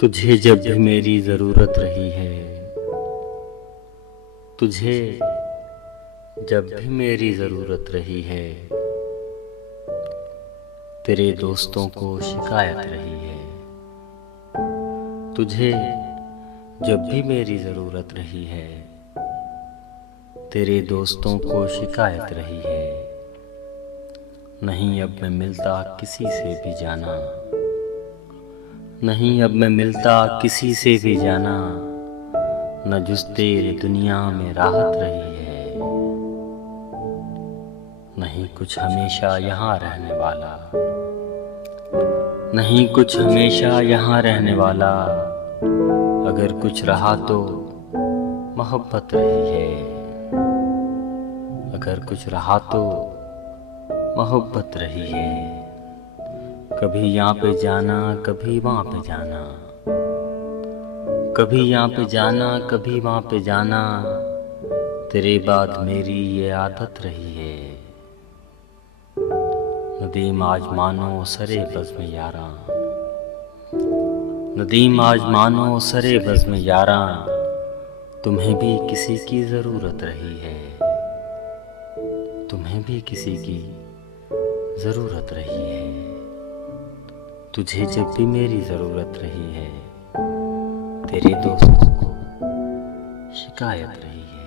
तुझे जब भी मेरी ज़रूरत रही है, तुझे जब भी मेरी ज़रूरत रही है, तेरे दोस्तों को शिकायत रही है। तुझे जब भी मेरी ज़रूरत रही है, तेरे दोस्तों को शिकायत रही है। नहीं अब मैं मिलता किसी से भी जाना, नहीं अब मैं मिलता किसी से भी जाना, न जुस तेरे दुनिया में राहत रही है। नहीं कुछ हमेशा यहाँ रहने वाला, नहीं कुछ हमेशा यहाँ रहने वाला, अगर कुछ रहा तो मोहब्बत रही है। अगर कुछ रहा तो मोहब्बत रही है। कभी यहाँ पे जाना, कभी वहाँ पे जाना, कभी यहाँ पे जाना, कभी वहाँ पे जाना, तेरे बाद मेरी ये आदत रही है। नदीम आज मानो सरे बज़्म में यारा, नदीम आज मानो सरे बज़्म में यारा, तुम्हें भी किसी की ज़रूरत रही है, तुम्हें भी किसी की ज़रूरत रही है। तुझे जब भी मेरी ज़रूरत रही है, तेरे दोस्तों को शिकायत रही है।